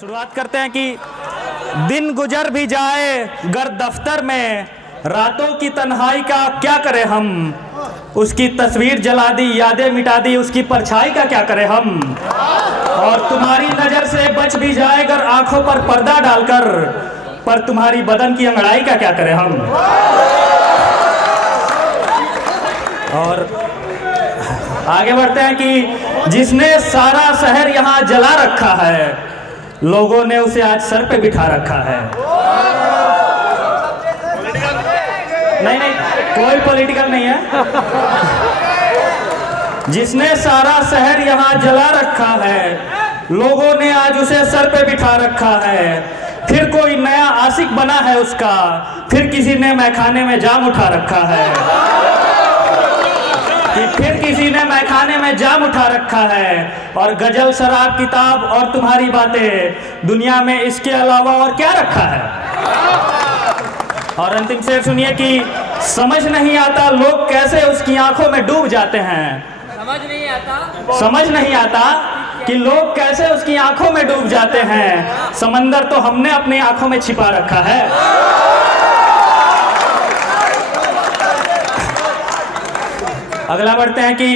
शुरुआत करते हैं कि दिन गुजर भी जाए घर दफ्तर में, रातों की तन्हाई का क्या करें हम। उसकी तस्वीर जला दी, यादें मिटा दी, उसकी परछाई का क्या करें हम। और तुम्हारी नजर से बच भी जाए अगर आंखों पर पर्दा डालकर, पर तुम्हारी बदन की अंगड़ाई का क्या करें हम। और आगे बढ़ते हैं कि जिसने सारा शहर यहाँ जला रखा है, लोगों ने उसे आज सर पे बिठा रखा है। नहीं, कोई पॉलिटिकल नहीं है। जिसने सारा शहर यहाँ जला रखा है, लोगों ने आज उसे सर पे बिठा रखा है। फिर कोई नया आशिक बना है उसका, फिर किसी ने मैखाने में जाम उठा रखा है। कि फिर किसी ने मैखाने में जाम उठा रखा है। और गजल, शराब, किताब और तुम्हारी बातें, दुनिया में इसके अलावा और क्या रखा है। और अंतिम शेर सुनिए कि समझ नहीं आता लोग कैसे उसकी आंखों में डूब जाते हैं। समझ नहीं आता कि लोग कैसे उसकी आंखों में डूब जाते हैं। समंदर तो हमने अपनी आंखों में छिपा रखा है। अगला बढ़ते हैं कि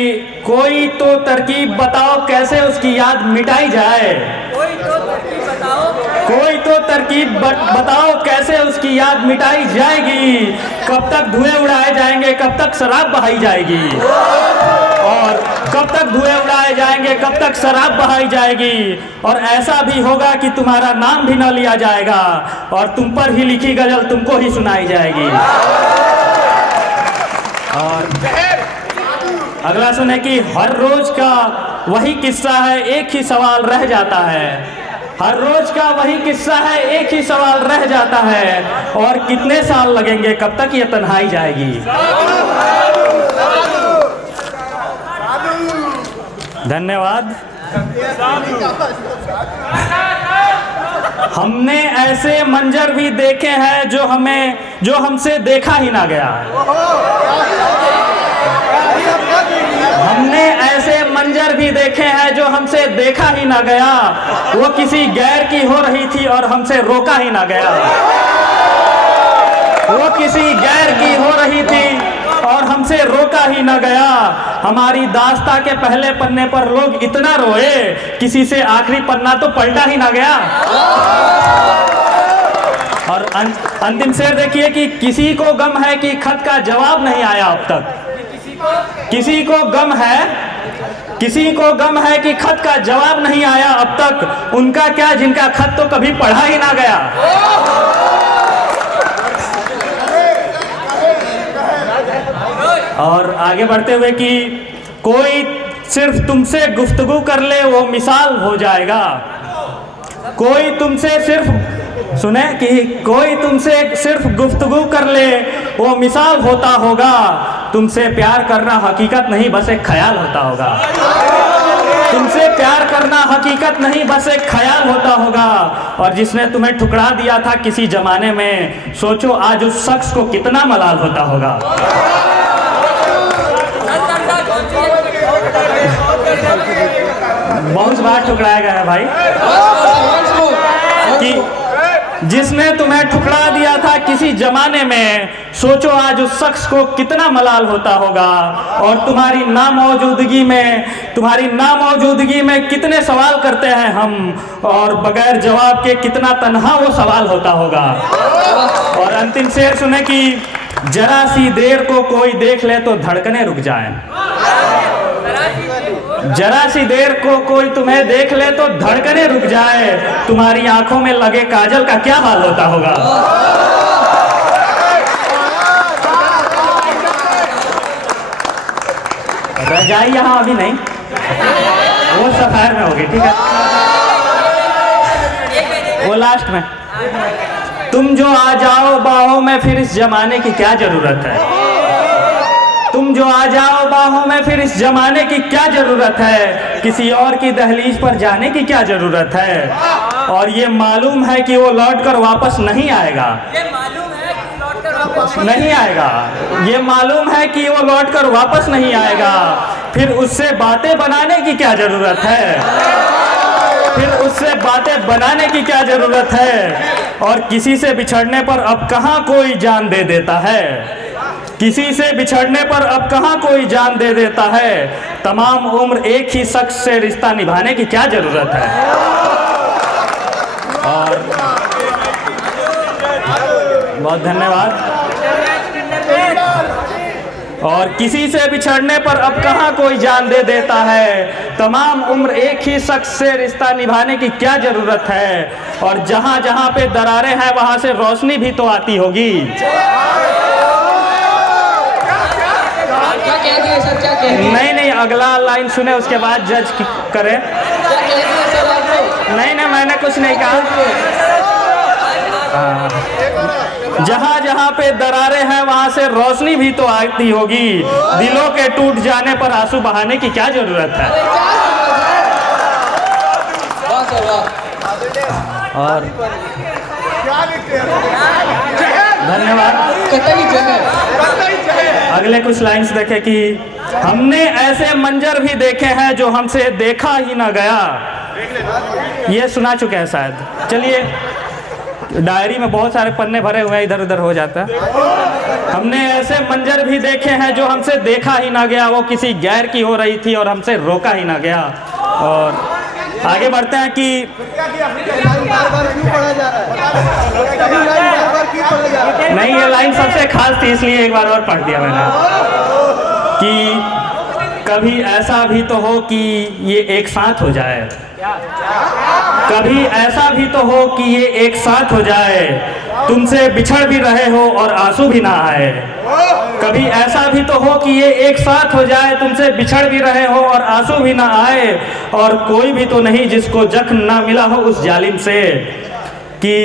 कोई तो तरकीब बताओ कैसे उसकी याद मिटाई जाए। कोई तो तरकीब बताओ कैसे उसकी याद मिटाई जाएगी। कब तक धुएं उड़ाए जाएंगे, कब तक शराब बहाई जाएगी। और कब तक धुएं उड़ाए जाएंगे, कब तक शराब बहाई जाएगी। और ऐसा भी होगा कि तुम्हारा नाम भी न लिया जाएगा और तुम पर ही लिखी गजल तुमको ही सुनाई जाएगी। और अगला सुने कि हर रोज का वही किस्सा है, एक ही सवाल रह जाता है। हर रोज का वही किस्सा है, एक ही सवाल रह जाता है। और कितने साल लगेंगे, कब तक ये तन्हाई जाएगी। धन्यवाद। हमने ऐसे मंजर भी देखे हैं जो हमसे देखा ही ना गया। हमने ऐसे मंजर भी देखे हैं जो हमसे देखा ही ना गया। वो किसी गैर की हो रही थी और हमसे रोका ही ना गया। वो किसी गैर की हो रही थी और हमसे रोका ही ना गया। हमारी दास्तां के पहले पन्ने पर लोग इतना रोए, किसी से आखिरी पन्ना तो पलटा ही ना गया। और अंतिम शेर देखिए कि किसी को गम है कि खत का जवाब नहीं आया अब तक। किसी को गम है कि खत का जवाब नहीं आया अब तक। उनका क्या जिनका खत तो कभी पढ़ा ही ना गया। और आगे बढ़ते हुए कि कोई सिर्फ तुमसे गुफ्तगू कर ले वो मिसाल हो जाएगा। कोई तुमसे सिर्फ सुने कि कोई तुमसे सिर्फ गुफ्तगू कर ले वो मिसाल होता होगा। तुमसे प्यार करना हकीकत नहीं बस एक ख्याल होता होगा। तुमसे प्यार करना हकीकत नहीं बस एक ख्याल होता होगा। और जिसने तुम्हें ठुकरा दिया था किसी जमाने में, सोचो आज उस शख्स को कितना मलाल होता होगा। बहुत बार ठुकराया गया है भाई। कि जिसने तुम्हें ठुकरा दिया था किसी जमाने में, सोचो आज उस शख्स को कितना मलाल होता होगा। और तुम्हारी नामौजूदगी में कितने सवाल करते हैं हम, और बगैर जवाब के कितना तन्हा वो सवाल होता होगा। और अंतिम शेर सुने कि जरा सी देर को कोई देख ले तो धड़कने रुक जाएं। जरा सी देर को कोई तुम्हें देख ले तो धड़कने रुक जाए। तुम्हारी आंखों में लगे काजल का क्या हाल होता होगा। रजाई यहाँ अभी नहीं, वो सफायर में होगी, ठीक है, वो लास्ट में। तुम जो आ जाओ बाहों में फिर इस जमाने की क्या जरूरत है। तुम जो आ जाओ बाहों में फिर इस जमाने की क्या जरूरत है। किसी और की दहलीज पर जाने की क्या जरूरत है। और ये मालूम है कि वो लौटकर वापस नहीं आएगा। नहीं आएगा, ये मालूम है कि वो लौटकर वापस नहीं आएगा। फिर उससे बातें बनाने की क्या जरूरत है। फिर उससे बातें बनाने की क्या जरूरत है। और किसी से बिछड़ने पर अब कहाँ कोई जान दे देता है, किसी से बिछड़ने पर अब कहाँ कोई जान दे देता है। तमाम उम्र एक ही शख्स से रिश्ता निभाने की क्या जरूरत है। और बहुत धन्यवाद। और किसी से बिछड़ने पर अब कहाँ कोई जान दे देता है। तमाम उम्र एक ही शख्स से रिश्ता निभाने की क्या जरूरत है। और जहाँ जहाँ पे दरारें हैं वहाँ से रोशनी भी तो आती होगी। नहीं, अगला लाइन सुने उसके बाद जज करें। नहीं, मैंने कुछ नहीं कहा। जहाँ जहाँ पे दरारें हैं वहाँ से रोशनी भी तो आती होगी। दिलों के टूट जाने पर आंसू बहाने की क्या जरूरत है। और धन्यवाद। अगले कुछ लाइन्स देखे कि हमने ऐसे मंजर भी देखे हैं जो हमसे देखा ही ना गया। ये सुना चुके हैं शायद। चलिए, डायरी में बहुत सारे पन्ने भरे हुए हैं, इधर उधर हो जाता है। हमने ऐसे मंजर भी देखे हैं जो हमसे देखा ही ना गया। वो किसी गैर की हो रही थी और हमसे रोका ही ना गया। और आगे बढ़ते हैं कि नहीं, ये लाइन सबसे खास थी इसलिए एक बार और पढ़ दिया मैंने कि कभी ऐसा भी तो हो कि ये एक साथ हो जाए, कभी ऐसा भी तो हो कि ये एक साथ हो जाए। तुमसे बिछड़ भी रहे हो और आंसू भी ना आए। कभी ऐसा भी तो हो कि ये एक साथ हो जाए, तुमसे बिछड़ भी रहे हो और आंसू भी ना आए। और कोई भी तो नहीं जिसको जख्म ना मिला हो उस जालिम से। कि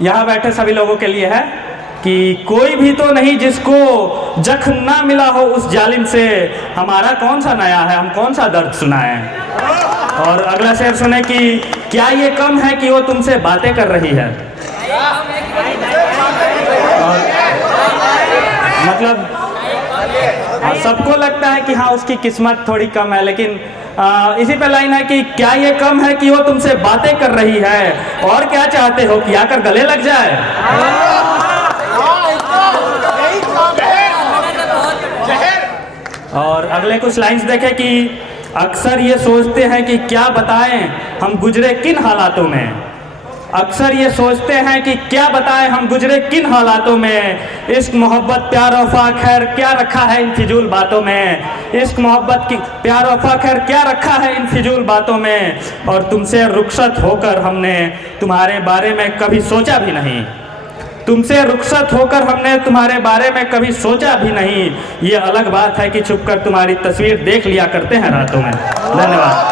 यहाँ बैठे सभी लोगों के लिए है कि कोई भी तो नहीं जिसको जख्म ना मिला हो उस जालिम से। हमारा कौन सा नया है, हम कौन सा दर्द सुनाएं। और अगला शेर सुने कि क्या ये कम है कि वो तुमसे बातें कर रही है। मतलब सबको लगता है कि हाँ उसकी किस्मत थोड़ी कम है, लेकिन इसी पे लाइन है कि क्या ये कम है कि वो तुमसे बातें कर रही है। और क्या चाहते हो कि आकर गले लग जाए। और अगले कुछ लाइंस देखें कि अक्सर ये सोचते हैं कि क्या बताएं हम गुजरे किन हालातों में। अक्सर ये सोचते हैं कि क्या बताएं हम गुजरे किन हालातों में। इश्क मोहब्बत प्यार वफा खैर क्या रखा है इन फिजूल बातों में। इश्क मोहब्बत की प्यार वफा खैर क्या रखा है इन फिजूल बातों में। और तुमसे रुखसत होकर हमने तुम्हारे बारे में कभी सोचा भी नहीं। तुमसे रुखसत होकर हमने तुम्हारे बारे में कभी सोचा भी नहीं। ये अलग बात है कि छुपकर तुम्हारी तस्वीर देख लिया करते हैं रातों में। धन्यवाद।